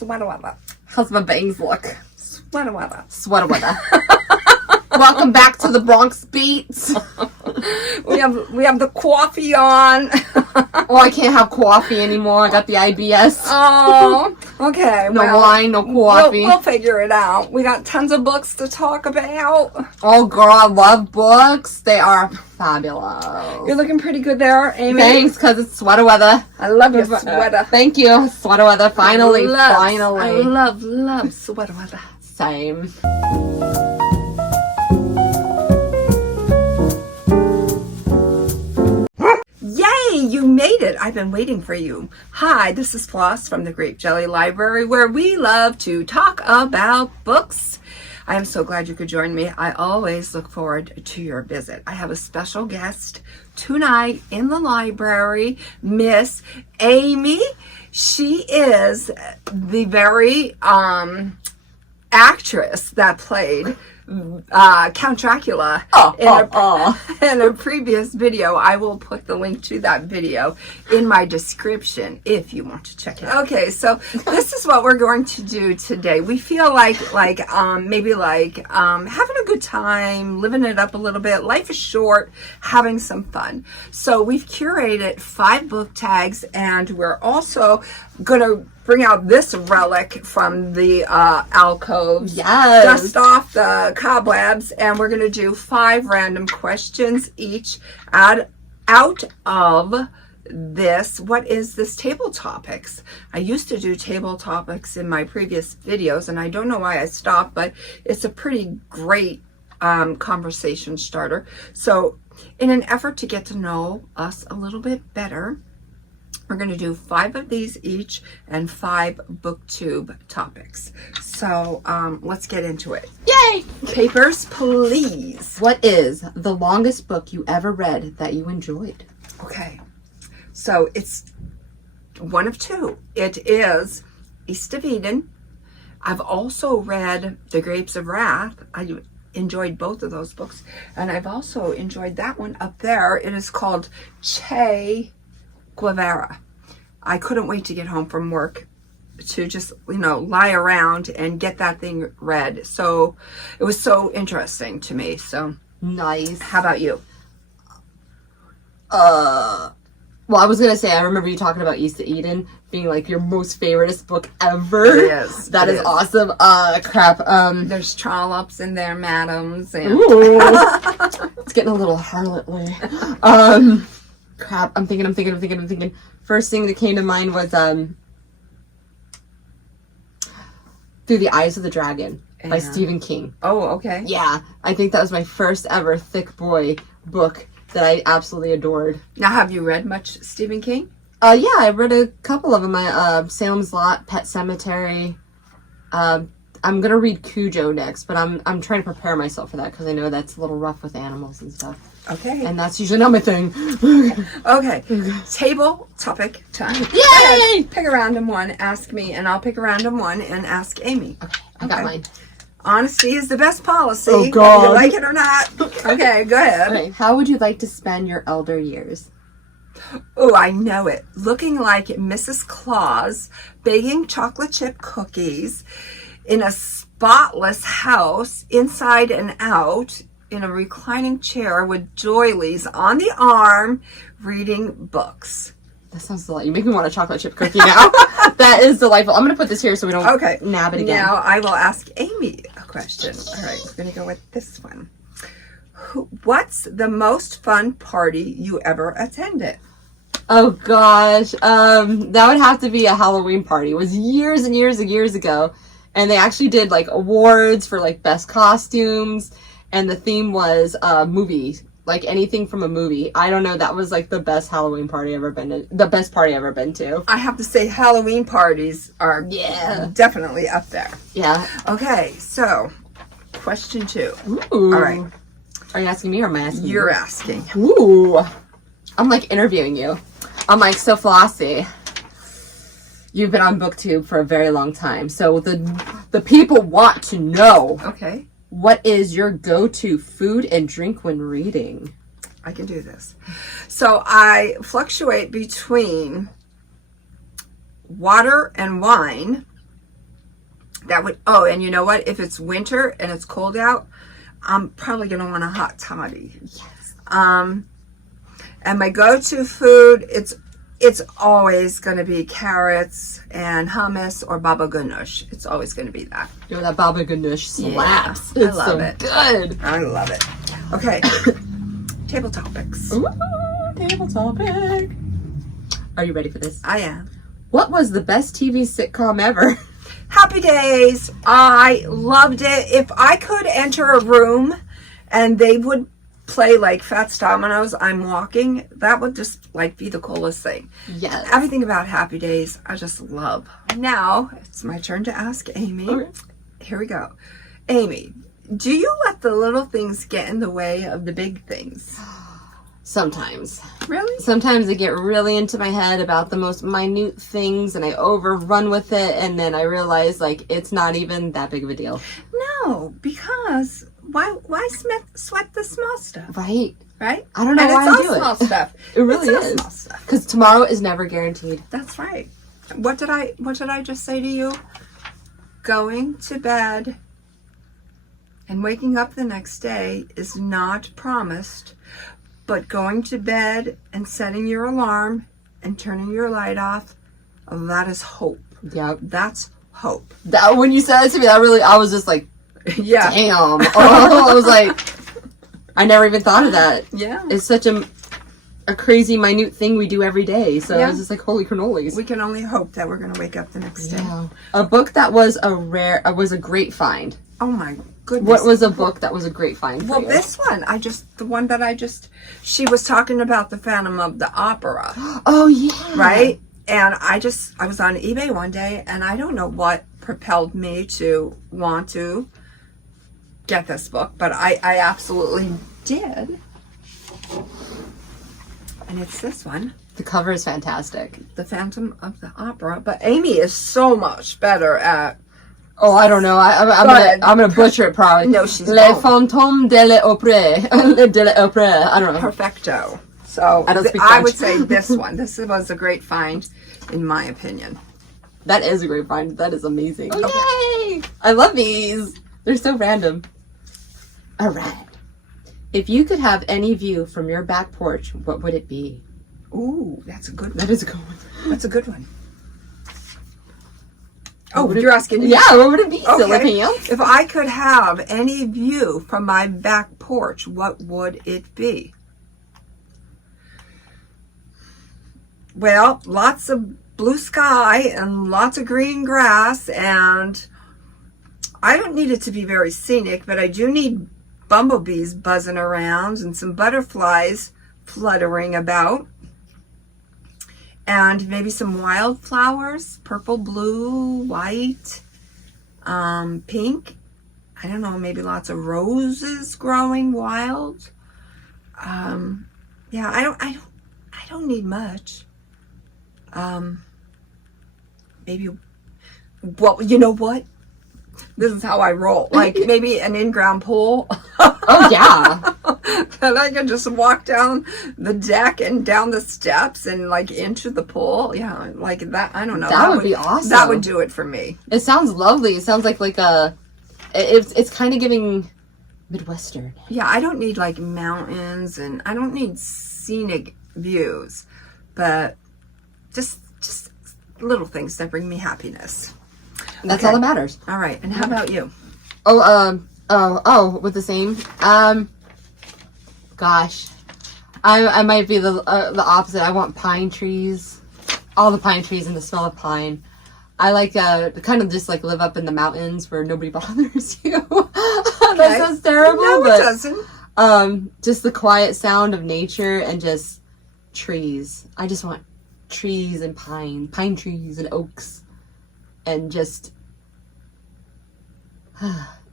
Sweater weather. How's my bangs look? Sweater weather. Sweater weather. Welcome back to the Bronx Beats. We have the coffee on. Oh, I can't have coffee anymore. I got the IBS. Oh, okay. No wine, no coffee. We'll figure it out. We got tons of books to talk about. Oh, girl, I love books. They are fabulous. You're looking pretty good there, Amie. Thanks, because it's sweater weather. I love your sweater. Thank you. Sweater weather. Finally. I love sweater weather. Same. Yay, you made it. I've been waiting for you. Hi, this is Floss from the Grape Jelly Library, where we love to talk about books. I am so glad you could join me. I always look forward to your visit. I have a special guest tonight in the library, Miss Amie. She is the very actress that played Count Dracula in a previous video. I will put the link to that video in my description if you want to check it out. Okay, so this is what we're going to do today. We feel like maybe having a good time, living it up a little bit. Life is short, having some fun. So we've curated 5 book tags, and we're also gonna bring out this relic from the alcoves. Yes. Dust off the cobwebs, and we're going to do 5 random questions each out of this. What is this? Table topics. I used to do table topics in my previous videos, and I don't know why I stopped, but it's a pretty great conversation starter. So in an effort to get to know us a little bit better, we're going to do 5 of these each and 5 booktube topics. So let's get into it. Yay! Papers, please. What is the longest book you ever read that you enjoyed? Okay, so it's one of 2. It is East of Eden. I've also read The Grapes of Wrath. I enjoyed both of those books. And I've also enjoyed that one up there. It is called Che Guevara. I couldn't wait to get home from work to just, lie around and get that thing read. So it was so interesting to me. So nice. How about you? Well, I was gonna say, I remember you talking about East of Eden being like your most favoriteest book ever. It is. That is awesome. Crap. There's trollops in there, madams, and ooh. It's getting a little harlotly. Crap. I'm thinking. First thing that came to mind was Through the Eyes of the Dragon by Stephen King. Oh, okay. Yeah, I think that was my first ever thick boy book that I absolutely adored. Now, have you read much Stephen King? Yeah, I read a couple of them. Salem's Lot, Pet Sematary. I'm gonna read Cujo next, but I'm trying to prepare myself for that because I know that's a little rough with animals and stuff. Okay. And that's usually not my thing. Okay. Table topic time. Yay! Pick a random one, ask me, and I'll pick a random one and ask Amie. Okay, I got mine. Honesty is the best policy. Oh, God. Whether you like it or not. Okay, go ahead. Okay. How would you like to spend your elder years? Oh, I know it. Looking like Mrs. Claus, baking chocolate chip cookies in a spotless house, inside and out, in a reclining chair with doilies on the arm, reading books. That sounds delightful. You make me want a chocolate chip cookie now. That is delightful. I'm going to put this here so we don't nab it again. Now I will ask Amie a question. All right, we're going to go with this one. What's the most fun party you ever attended? Oh gosh, that would have to be a Halloween party. It was years and years and years ago, and they actually did like awards for like best costumes, and the theme was movies, like anything from a movie. I don't know, that was like the best Halloween party I've ever been to, the best party I've ever been to. I have to say Halloween parties are definitely up there. Yeah. Okay, so question 2. Ooh. All right. Are you asking me or am I asking you? You're asking. Ooh. I'm like interviewing you. I'm like, so Flossie, you've been on BookTube for a very long time, so the people want to know. Okay. What is your go-to food and drink when reading? I can do this. So I fluctuate between water and wine, That would, oh, and you know what? If it's winter and it's cold out, I'm probably going to want a hot toddy. Yes. And my go-to food, it's always going to be carrots and hummus or baba ganoush. It's always going to be that. You know, that baba ganoush slaps. Yeah, It's I love so it. good. I love it. Okay. Table topics. Ooh, table topic. Are you ready for this? I am. What was the best TV sitcom ever? Happy Days. I loved it. If I could enter a room and they would play like Fats Dominoes, I'm walking, that would just like be the coolest thing. Yes. Everything about Happy Days, I just love. Now, it's my turn to ask Amie. Okay. Here we go. Amie, do you let the little things get in the way of the big things? Sometimes. Really? Sometimes I get really into my head about the most minute things and I overrun with it, and then I realize like it's not even that big of a deal. No, because why sweat the small stuff? Right? Right? I don't know And why it's I all do it. small stuff. It really It's all is. small stuff. Because tomorrow is never guaranteed. That's right. What did I just say to you? Going to bed and waking up the next day is not promised, but going to bed and setting your alarm and turning your light off, that is hope. Yep. That's hope. That when you said it to me, I was just like, Yeah. damn. Oh, I was like, I never even thought of that. Yeah. It's such a crazy minute thing we do every day. So Yeah. I was just like, holy cannolis. We can only hope that we're going to wake up the next day. Yeah. A book that was a great find. Oh my goodness. What was a book that was a great find for Well, you? this one, she was talking about the Phantom of the Opera, Oh, yeah. right? And I was on eBay one day, and I don't know what propelled me to want to get this book, but I absolutely did. And it's this one, The cover is fantastic. The Phantom of the Opera. But Amie is so much better at... Oh, I don't know. I'm gonna butcher it probably. No, she's Le won't. Fantôme de l'Opera. De l'Opera. I don't know. Perfecto. So I don't speak I French. would say this one. This was a great find, in my opinion. That is a great find. That is amazing. Oh, yay! I love these. They're so random. All right. If you could have any view from your back porch, what would it be? Ooh, that's a good one. That is a good one. That's a good one. Oh, you're asking me? Yeah, what would it be, silly Okay. pants? If I could have any view from my back porch, what would it be? Well, lots of blue sky and lots of green grass, and I don't need it to be very scenic, but I do need bumblebees buzzing around and some butterflies fluttering about. And maybe some wildflowers, purple, blue, white, pink. I don't know, maybe lots of roses growing wild. Yeah, I don't need much. Maybe, well, you know what? This is how I roll. Like maybe an in-ground pool. Oh, yeah. And I can just walk down the deck and down the steps and like into the pool. Yeah, like that. I don't know. That would be awesome. That would do it for me. It sounds lovely. It sounds like a... It's kind of giving Midwestern. Yeah, I don't need like mountains and I don't need scenic views, but just little things that bring me happiness. And that's Okay. all that matters. All right. And how about you? With the same. Gosh, I might be the opposite. I want pine trees, all the pine trees and the smell of pine. I like kind of just like live up in the mountains where nobody bothers you. That sounds terrible, No, but it doesn't. just the quiet sound of nature and just trees. I just want trees and pine trees and oaks, and just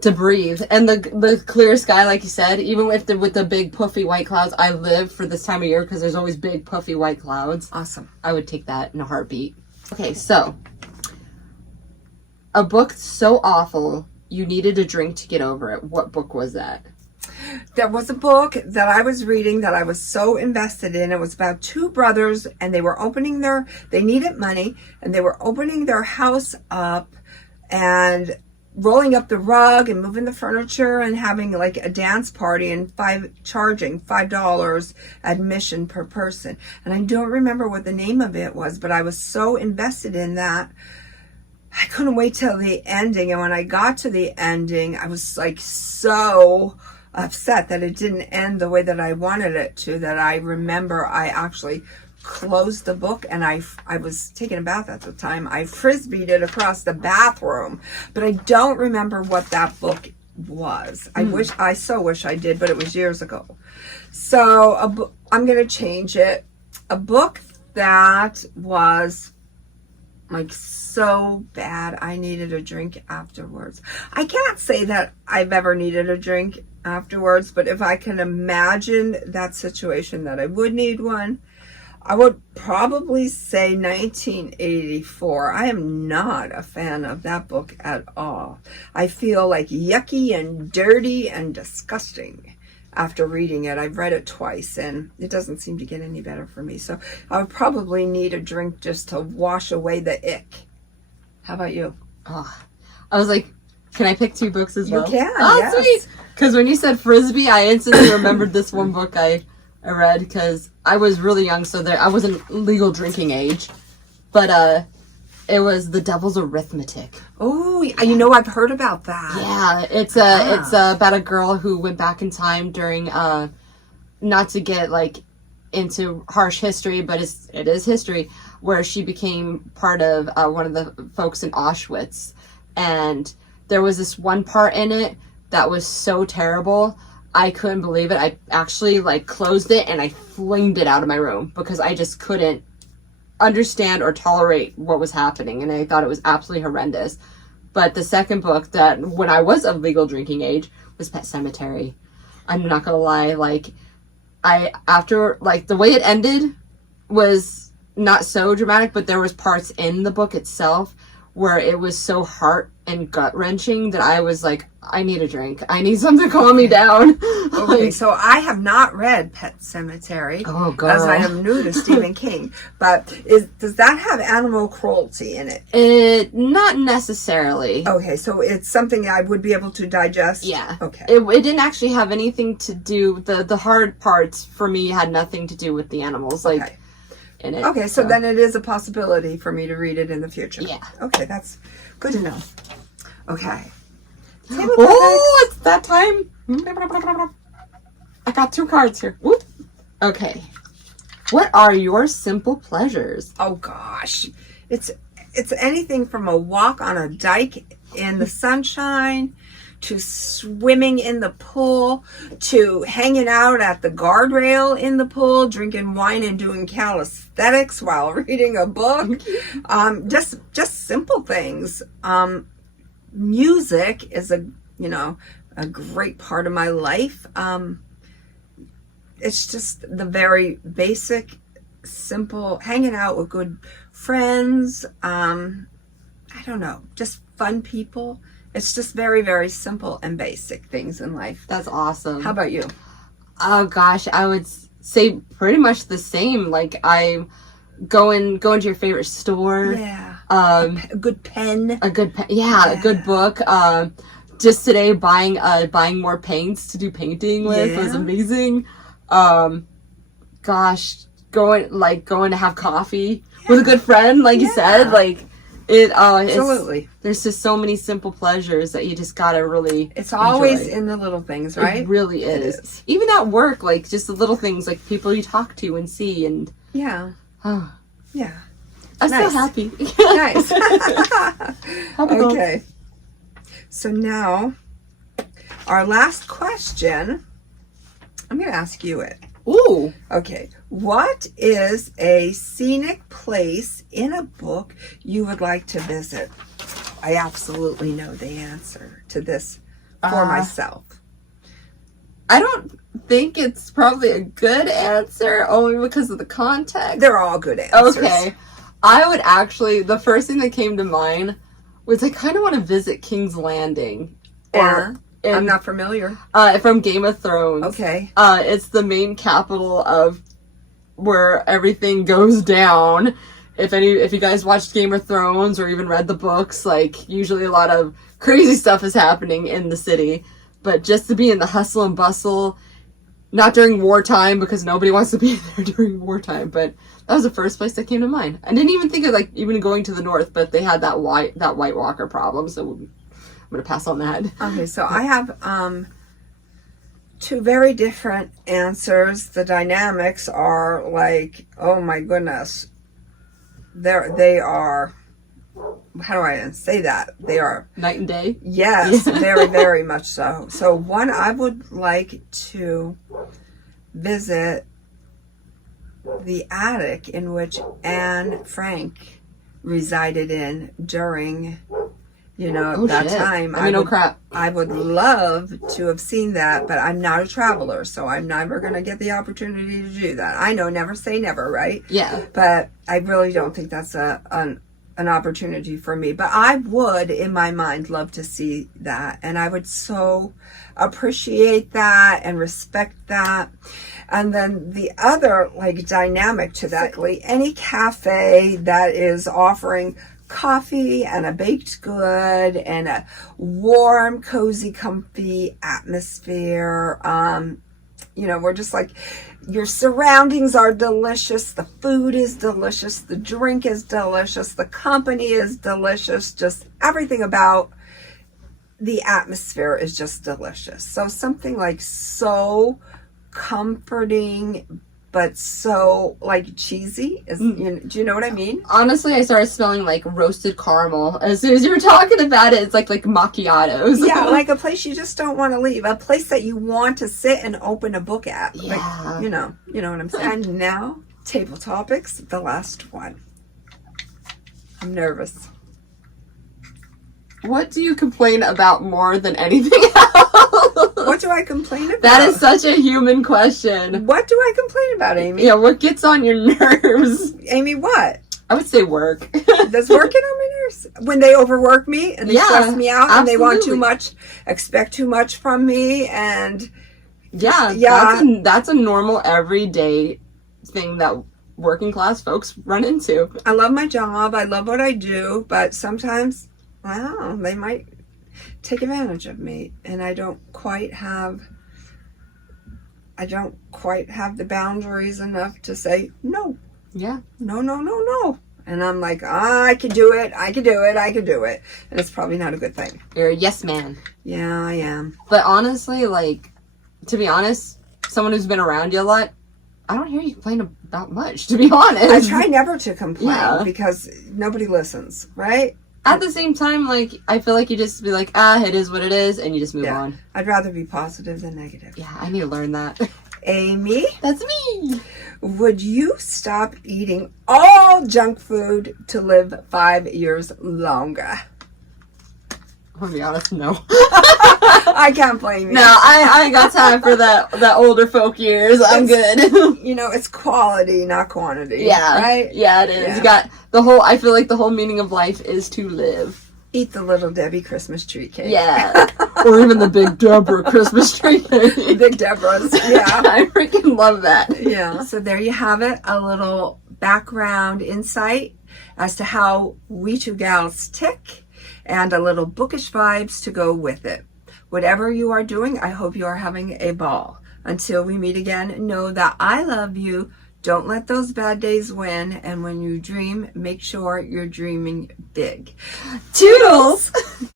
to breathe, and the clear sky, like you said. Even with the big puffy white clouds, I live for this time of year because there's always big puffy white clouds. Awesome. I would take that in a heartbeat. Okay, so a book so awful you needed a drink to get over it. What book was that? There was a book that I was reading that I was so invested in. It was about two brothers, and they needed money, and they were opening their house up and rolling up the rug and moving the furniture and having like a dance party and charging $5 admission per person. And I don't remember what the name of it was, but I was so invested in that. I couldn't wait till the ending. And when I got to the ending, I was like so upset that it didn't end the way that I wanted it to, that I remember I actually closed the book, and I was taking a bath at the time. I frisbeed it across the bathroom, but I don't remember what that book was. I so wish I did, but it was years ago. So I'm going to change it. A book that was like so bad I needed a drink afterwards. I can't say that I've ever needed a drink afterwards, but if I can imagine that situation that I would need one, I would probably say 1984. I am not a fan of that book at all. I feel like yucky and dirty and disgusting after reading it. I've read it twice and it doesn't seem to get any better for me. So I would probably need a drink just to wash away the ick. How about you? Oh, I was like, can I pick two books as well? You can, oh, yes. Sweet. Because when you said Frisbee, I instantly remembered this one book I read because I was really young, so I wasn't legal drinking age. But it was The Devil's Arithmetic. Oh, you know, I've heard about that. Yeah, it's about a girl who went back in time during not to get like into harsh history, but it is history, where she became part of one of the folks in Auschwitz, and there was this one part in it that was so terrible. I couldn't believe it. I actually like closed it and I flinged it out of my room because I just couldn't understand or tolerate what was happening, and I thought it was absolutely horrendous. But the second book, that when I was of legal drinking age, was Pet Sematary. I'm not gonna lie, like after the way it ended was not so dramatic, but there was parts in the book itself where it was so heart and gut wrenching that I was like, I need a drink. I need something to calm me down. Okay, so I have not read Pet Sematary. Oh, girl. As I am new to Stephen King. But does that have animal cruelty in it? Not necessarily. Okay, so it's something I would be able to digest? Yeah. Okay. It didn't actually have anything to do, the hard parts for me had nothing to do with the animals. Okay. In it. Okay, so then it is a possibility for me to read it in the future. Yeah. Okay, that's good to know. Okay. Oh, it's that time. I got two cards here. Whoop. Okay. What are your simple pleasures? Oh gosh. It's anything from a walk on a dike in the sunshine, to swimming in the pool, to hanging out at the guardrail in the pool, drinking wine and doing calisthenics while reading a book. Just simple things. Music is a great part of my life. It's just the very basic, simple, hanging out with good friends. I don't know, just fun people. It's just very, very simple and basic things in life. That's awesome. How about you? Oh gosh, I would say pretty much the same. Like I'm going to your favorite store. Yeah. A good pen. A good pen. Yeah, a good book. Just today buying more paints to do painting with was amazing. Gosh, going to have coffee with a good friend, like you said, like absolutely. There's just so many simple pleasures that you just gotta really It's always enjoy. In the little things, right? It really is. It is. Even at work, like just the little things, like people you talk to and see, and yeah. I'm nice. so happy. Nice. Okay. So now, our last question, I'm going to ask you it. Ooh. Okay. What is a scenic place in a book you would like to visit? I absolutely know the answer to this for myself. I don't think it's probably a good answer, only because of the context. They're all good answers. Okay. I would actually, the first thing that came to mind was I kind of want to visit King's Landing. I'm not familiar. From Game of Thrones. Okay. It's the main capital of where everything goes down. if you guys watched Game of Thrones or even read the books, like usually a lot of crazy stuff is happening in the city. But just to be in the hustle and bustle, not during wartime because nobody wants to be there during wartime, but that was the first place that came to mind. I didn't even think of like even going to the north, but they had that White Walker problem, so I'm gonna pass on that. Okay, so I have two very different answers. The dynamics are like, oh my goodness, they are. How do I say that? They are Night and day? Yes, very, very much so. So one, I would like to visit the attic in which Anne Frank resided in during, that shit. time. Crap. I would love to have seen that, but I'm not a traveler, so I'm never going to get the opportunity to do that. I know, never say never, right? Yeah. But I really don't think that's an opportunity for me, but I would in my mind love to see that, and I would so appreciate that and respect that. And then the other like dynamic to that, any cafe that is offering coffee and a baked good and a warm, cozy, comfy atmosphere. We're just like, your surroundings are delicious, the food is delicious, the drink is delicious, the company is delicious, just everything about the atmosphere is just delicious. So something like so comforting but so like cheesy is, do you know what I mean? Honestly, I started smelling like roasted caramel as soon as you were talking about it. It's like macchiatos. Yeah, like a place you just don't want to leave, a place that you want to sit and open a book at. Yeah. Like, you know what I'm saying. And now, table topics, the last one. I'm nervous. What do you complain about more than anything else? What do I complain about? That is such a human question. What do I complain about, Amy? Yeah, what gets on your nerves? Amy, what? I would say work. Does work get on my nerves? When they overwork me and they stress me out and they want too much, expect too much from me, and that's a normal everyday thing that working class folks run into. I love my job. I love what I do, but sometimes, they might take advantage of me, and I don't quite have the boundaries enough to say no. Yeah. No. And I'm like, I can do it. And it's probably not a good thing. You're a yes man. Yeah, I am. But honestly, like, to be honest, someone who's been around you a lot, I don't hear you complain about much, to be honest. I try never to complain because nobody listens, right? At the same time, like, I feel like you just be like, it is what it is, and you just move on. I'd rather be positive than negative. Yeah, I need to learn that. Amy? That's me! Would you stop eating all junk food to live 5 years longer? I'm gonna be honest, no. I can't blame you. No, I ain't got time for that older folk years. I'm good. It's quality, not quantity. Yeah. Right? Yeah, it is. Yeah. You got I feel like the whole meaning of life is to live. Eat the Little Debbie Christmas tree cake. Yeah. Or even the Big Deborah Christmas tree cake. Big Deborah's. Yeah. I freaking love that. Yeah. So there you have it. A little background insight as to how we two gals tick, and a little bookish vibes to go with it. Whatever you are doing, I hope you are having a ball. Until we meet again, know that I love you. Don't let those bad days win. And when you dream, make sure you're dreaming big. Toodles!